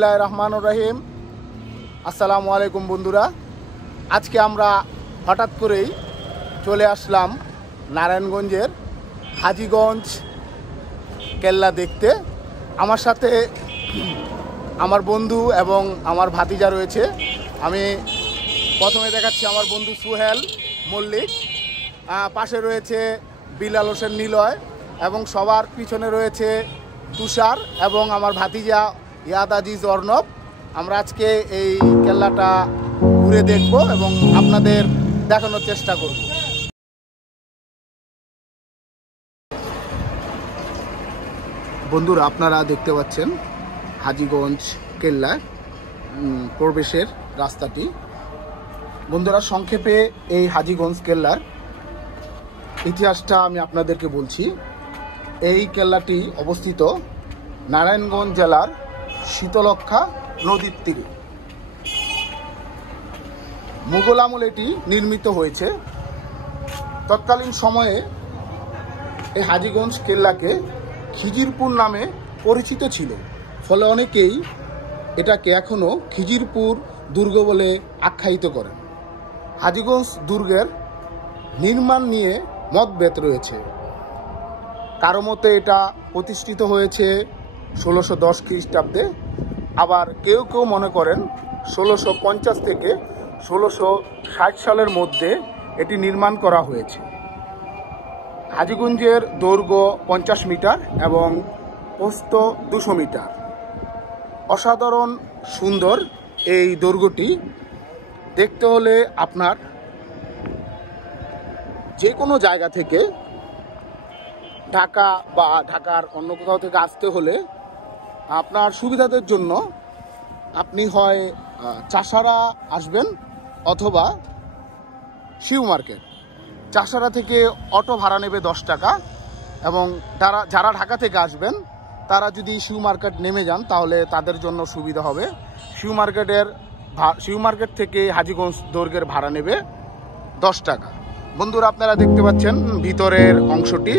বিসমিল্লাহির রহমানির রহিম। আসসালামু আলাইকুম বন্ধুরা। আজকে আমরা হঠাৎ করেই চলে আসলাম নারায়ণগঞ্জের হাজীগঞ্জ কেল্লা দেখতে। আমার সাথে আমার বন্ধু এবং আমার ভাতিজা রয়েছে। আমি প্রথমে দেখাচ্ছি আমার বন্ধু সোহেল মল্লিক, পাশে রয়েছে বিলাল হোসেন নিলয় এবং সবার পিছনে রয়েছে তুষার এবং আমার ভাতিজা ইয়াদ আজিজ অর্ণব। আমরা আজকে এই কেল্লাটা ঘুরে দেখব এবং আপনাদের দেখানোর চেষ্টা করব। বন্ধুরা, আপনারা দেখতে পাচ্ছেন হাজীগঞ্জ কেল্লা প্রবেশের রাস্তাটি। বন্ধুরা, সংক্ষেপে এই হাজীগঞ্জ কেল্লার ইতিহাসটা আমি আপনাদেরকে বলছি। এই কেল্লাটি অবস্থিত নারায়ণগঞ্জ জেলার শীতলক্ষ্যা নদীর তীরে। মুঘল আমলে এটি নির্মিত হয়েছে। তৎকালীন সময়ে এই হাজীগঞ্জ কেল্লাকে খিজিরপুর নামে পরিচিত ছিল, ফলে অনেকেই এটাকে এখনও খিজিরপুর দুর্গ বলে আখ্যায়িত করেন। হাজীগঞ্জ দুর্গের নির্মাণ নিয়ে মতভেদ রয়েছে। কারো মতে এটা প্রতিষ্ঠিত হয়েছে 1610 খ্রিস্টাব্দে, আবার কেউ কেউ মনে করেন 1650 থেকে 1660 সালের মধ্যে এটি নির্মাণ করা হয়েছে। হাজীগঞ্জের দৈর্ঘ্য 50 মিটার এবং প্রস্থ 200 মিটার। অসাধারণ সুন্দর এই দুর্গটি। দেখতে হলে আপনার যে কোনো জায়গা থেকে, ঢাকা বা ঢাকার অন্য কোথাও থেকে আসতে হলে আপনার সুবিধাদের জন্য আপনি হয় চাষারা আসবেন অথবা শিউ মার্কেট। চাষারা থেকে অটো ভাড়া নেবে 10 টাকা এবং যারা ঢাকা থেকে আসবেন তারা যদি শিউ মার্কেট নেমে যান তাহলে তাদের জন্য সুবিধা হবে। শিউ মার্কেট থেকে হাজীগঞ্জ দুর্গের ভাড়া নেবে 10 টাকা। বন্ধুরা, আপনারা দেখতে পাচ্ছেন ভিতরের অংশটি।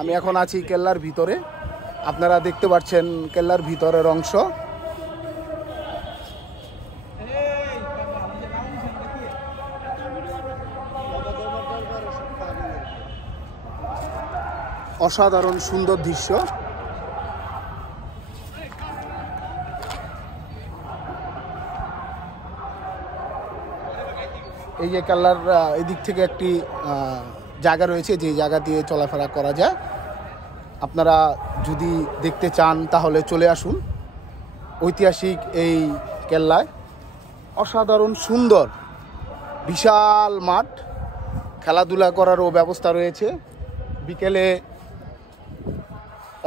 আমি এখন আছি কেল্লার ভিতরে। আপনারা দেখতে পাচ্ছেন কেল্লার ভিতরের অংশ। অসাধারণ সুন্দর দৃশ্য। এই যে কেল্লার এদিক থেকে একটি জায়গা রয়েছে যে জায়গা দিয়ে চলাফেরা করা যায়। আপনারা যদি দেখতে চান তাহলে চলে আসুন ঐতিহাসিক এই কেল্লায়। অসাধারণ সুন্দর বিশাল মাঠ, খেলাধুলা করারও ব্যবস্থা রয়েছে। বিকেলে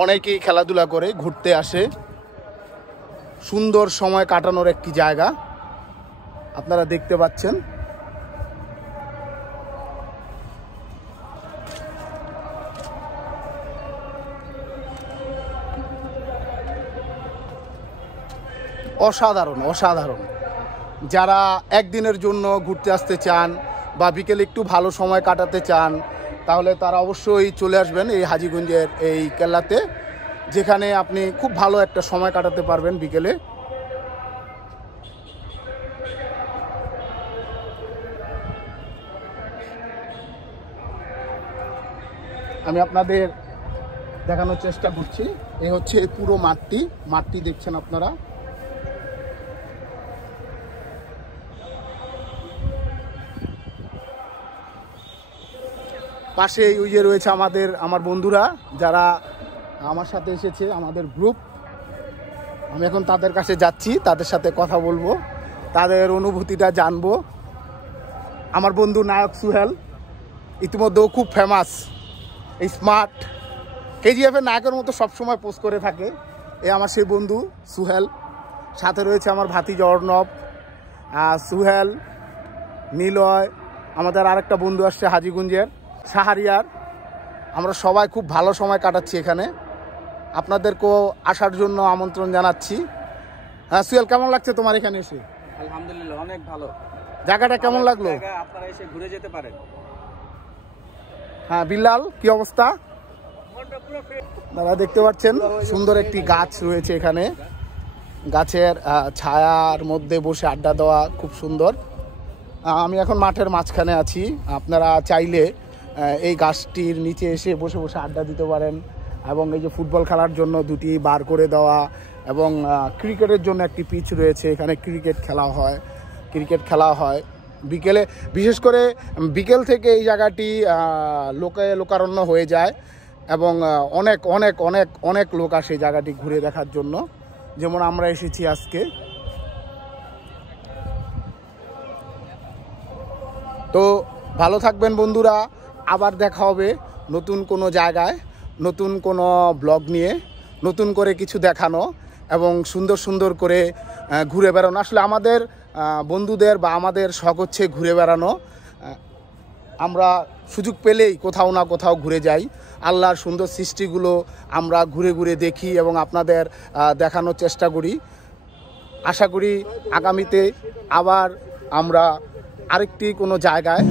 অনেকেই খেলাধুলা করে ঘুরতে আসে। সুন্দর সময় কাটানোর একটি জায়গা আপনারা দেখতে পাচ্ছেন। অসাধারণ অসাধারণ। যারা একদিনের জন্য ঘুরতে আসতে চান বা বিকেলে একটু ভালো সময় কাটাতে চান তাহলে তারা অবশ্যই চলে আসবেন এই হাজীগঞ্জের এই কেল্লাতে। যেখানে আপনি খুব ভালো একটা সময় কাটাতে পারবেন বিকেলে। আমি আপনাদের দেখানোর চেষ্টা করছি। এই হচ্ছে পুরো মাঠটি দেখছেন আপনারা। পাশে ওই যে রয়েছে আমার বন্ধুরা যারা আমার সাথে এসেছে, আমাদের গ্রুপ। আমি এখন তাদের কাছে যাচ্ছি, তাদের সাথে কথা বলবো, তাদের অনুভূতিটা জানবো। আমার বন্ধু নায়ক সুহেল ইতিমধ্যেও খুব ফেমাস, এই স্মার্ট KGF এর নায়কের মতো সবসময় পোস্ট করে থাকে। এ আমার সেই বন্ধু সুহেল, সাথে রয়েছে আমার ভাতিজা অর্ণব, সুহেল, নিলয়, আমাদের আরেকটা বন্ধু আসছে হাজীগঞ্জের শাহরিয়ার। আমরা সবাই খুব ভালো সময় কাটাচ্ছি এখানে। আপনাদেরকেও আসার জন্য আমন্ত্রণ জানাচ্ছি। হ্যাঁ সুহেল, কেমন লাগছে তোমার এখানে এসে? আলহামদুলিল্লাহ, অনেক ভালো। জায়গাটা কেমন লাগলো? আপনারা এসে ঘুরে যেতে পারেন। হ্যাঁ বিল্লাল, কি অবস্থা? দাদা দেখতে পাচ্ছেন সুন্দর একটি গাছ রয়েছে এখানে, গাছের ছায়ার মধ্যে বসে আড্ডা দেওয়া খুব সুন্দর। আমি এখন মাঠের মাঝখানে আছি। আপনারা চাইলে এই গাছটির নিচে এসে বসে বসে আড্ডা দিতে পারেন, এবং এই যে ফুটবল খেলার জন্য দুটি বার করে দেওয়া, এবং ক্রিকেটের জন্য একটি পিচ রয়েছে, এখানে ক্রিকেট খেলা হয় বিকেলে। বিশেষ করে বিকেল থেকে এই জায়গাটি লোকারণ্য হয়ে যায়, এবং অনেক অনেক অনেক অনেক লোক আসে জায়গাটি ঘুরে দেখার জন্য, যেমন আমরা এসেছি আজকে। তো ভালো থাকবেন বন্ধুরা, আবার দেখা হবে নতুন কোনো জায়গায়, নতুন কোনো ব্লগ নিয়ে, নতুন করে কিছু দেখানো এবং সুন্দর সুন্দর করে ঘুরে বেড়ানো। আসলে আমাদের বন্ধুদের বা আমাদের শখ হচ্ছে ঘুরে বেড়ানো। আমরা সুযোগ পেলেই কোথাও না কোথাও ঘুরে যাই। আল্লাহর সুন্দর সৃষ্টিগুলো আমরা ঘুরে ঘুরে দেখি এবং আপনাদের দেখানোর চেষ্টা করি। আশা করি আগামীতে আবার আমরা আরেকটি কোনো জায়গায়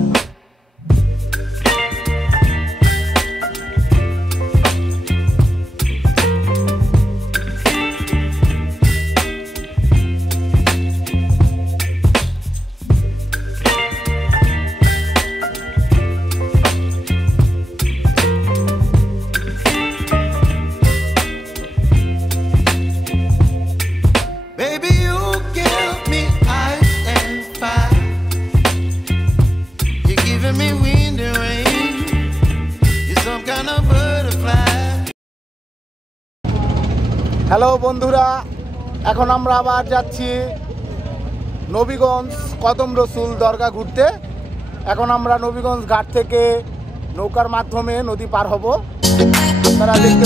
হ্যালো বন্ধুরা, এখন আমরা আবার যাচ্ছি নবীগঞ্জ কদম রসুল দরগা ঘুরতে। এখন আমরা নবীগঞ্জ ঘাট থেকে নৌকার মাধ্যমে নদী পার হব। আপনারা দেখতে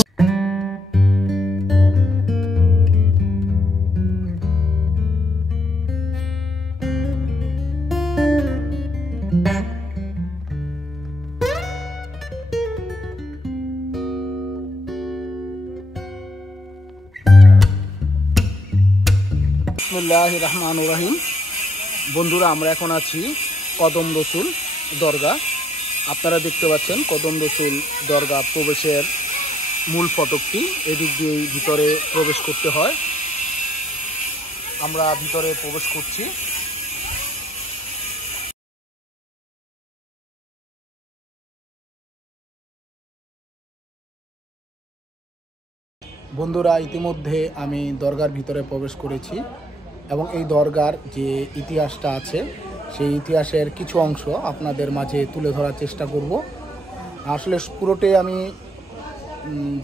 বিসমিল্লাহির রহমানির রহিম। বন্ধুরা, আমরা এখন আছি কদম রসুল দরগা। আপনারা দেখতে পাচ্ছেন কদম রসুল দরগা প্রবেশের মূল ফটকটি। এদিক দিয়েই ভিতরে প্রবেশ করতে হয়। আমরা ভিতরে প্রবেশ করছি। বন্ধুরা, ইতিমধ্যে আমি দরগার ভিতরে প্রবেশ করেছি এবং এই দরগার যে ইতিহাসটা আছে সেই ইতিহাসের কিছু অংশ আপনাদের মাঝে তুলে ধরার চেষ্টা করব। আসলে পুরোটাই আমি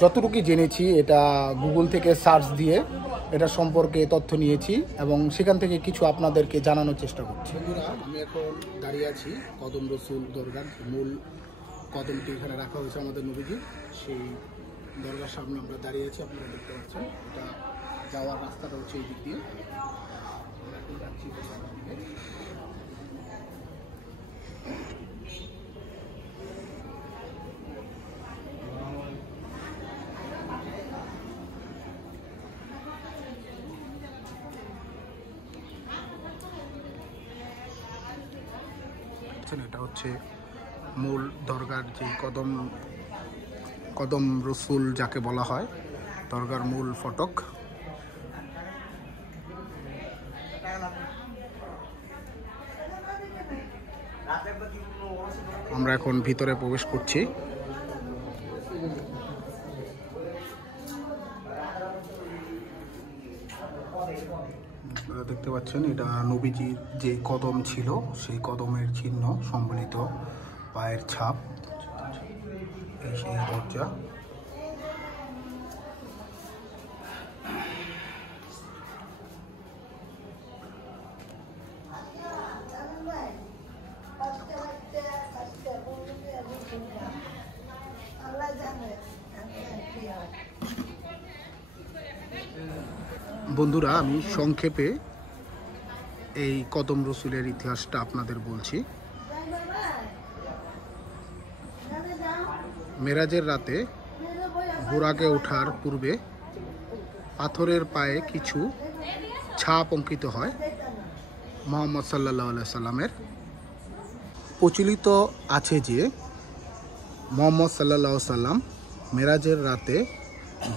যতটুকু জেনেছি এটা গুগল থেকে সার্চ দিয়ে এটা সম্পর্কে তথ্য নিয়েছি এবং সেখান থেকে কিছু আপনাদেরকে জানানোর চেষ্টা করছি। বন্ধুরা, আমি এখন দাঁড়িয়ে আছি কদম রসুল দরগার মূল কদমটি এখানে রাখা হয়েছে আমাদের নবীজি, সেই দরগার সামনে আমরা দাঁড়িয়ে আছি। আপনারা দেখতে পাচ্ছেন এটা যাওয়ার রাস্তাটা হচ্ছে এই দিক দিয়ে। এটা হচ্ছে মূল দরগার যে কদম রসুল যাকে বলা হয় দরগার মূল ফটক। আমরা এখন ভিতরে প্রবেশ করছি। আপনারা দেখতে পাচ্ছেন এটা নবীজির যে কদম ছিল সেই কদমের চিহ্ন সম্বলিত পায়ের ছাপ। এই সেই দরজা। বন্ধুরা, আমি সংক্ষেপে এই কদম রসুলের ইতিহাসটা আপনাদের বলছি। মেরাজের রাতে বুরাকে ওঠার পূর্বে পাথরের পায়ে কিছু ছাপ অঙ্কিত হয় মুহাম্মদ সাল্লাল্লাহু আলাইহি সাল্লামের। প্রচলিত আছে যে মুহাম্মদ সাল্লাল্লাহু আলাইহি সাল্লাম মেরাজের রাতে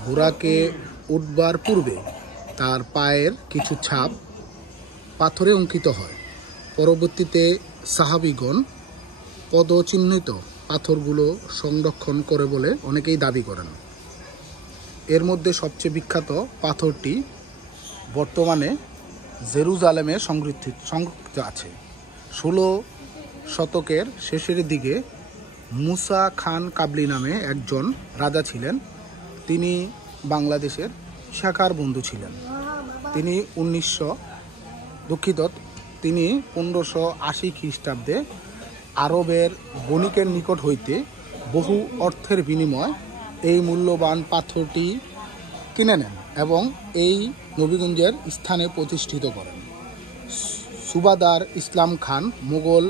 বুরাকে উঠবার পূর্বে তার পায়ের কিছু ছাপ পাথরে অঙ্কিত হয়। পরবর্তীতে সাহাবীগণ পদচিহ্নিত পাথরগুলো সংরক্ষণ করে বলে অনেকেই দাবি করেন। এর মধ্যে সবচেয়ে বিখ্যাত পাথরটি বর্তমানে জেরুজালেমে সংরক্ষিত আছে। 16 শতকের শেষের দিকে মুসা খান কাবলি নামে একজন রাজা ছিলেন। তিনি বাংলাদেশের শাখার বন্ধু ছিলেন। তিনি 1580 খ্রিস্টাব্দে আরবের বণিকের নিকট হইতে বহু অর্থের বিনিময় এই মূল্যবান পাথরটি কিনে নেন এবং এই নবীগঞ্জের স্থানে প্রতিষ্ঠিত করেন। সুবাদার ইসলাম খান, মুঘল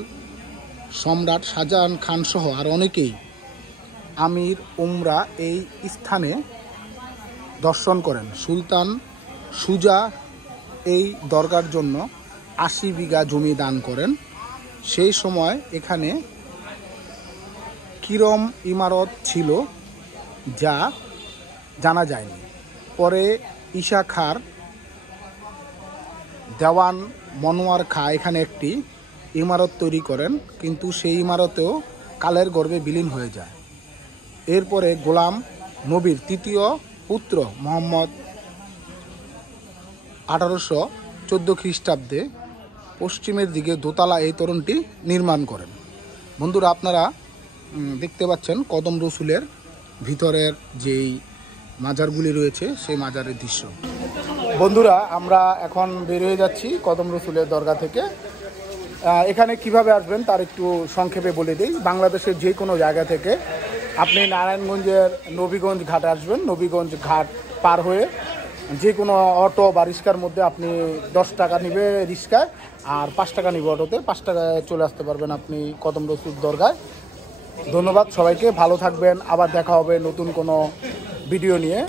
সম্রাট শাহজাহান খান সহ আর অনেকেই আমির উমরা এই স্থানে দর্শন করেন। সুলতান সুজা এই দরগার জন্য 80 বিঘা জমি দান করেন। সেই সময় এখানে কিরম ইমারত ছিল যা জানা যায়নি। পরে ঈশা খাঁর দেওয়ান মনোয়ার খাঁ এখানে একটি ইমারত তৈরি করেন, কিন্তু সেই ইমারতেও কালের গর্ভে বিলীন হয়ে যায়। এরপরে গোলাম নবীর তৃতীয় পুত্র মোহাম্মদ 1814 খ্রিস্টাব্দে পশ্চিমের দিকে দোতলা এই তোরণটি নির্মাণ করেন। বন্ধুরা, আপনারা দেখতে পাচ্ছেন কদম রসুলের ভিতরের যেই মাজারগুলি রয়েছে সেই মাজারের দৃশ্য। বন্ধুরা, আমরা এখন বের হয়ে যাচ্ছি কদম রসুলের দরগা থেকে। এখানে কিভাবে আসবেন তার একটু সংক্ষেপে বলে দিই। বাংলাদেশের যে কোনো জায়গা থেকে আপনি নারায়ণগঞ্জের নবীগঞ্জ ঘাটে আসবেন। নবীগঞ্জ ঘাট পার হয়ে যে কোনো অটো বা রিক্সার মধ্যে আপনি 10 টাকা নিবে রিক্সায়, আর 5 টাকা নিবে অটোতে। 5 টাকায় চলে আসতে পারবেন আপনি কদম রসুল দরগায়। ধন্যবাদ সবাইকে, ভালো থাকবেন। আবার দেখা হবে নতুন কোনো ভিডিও নিয়ে।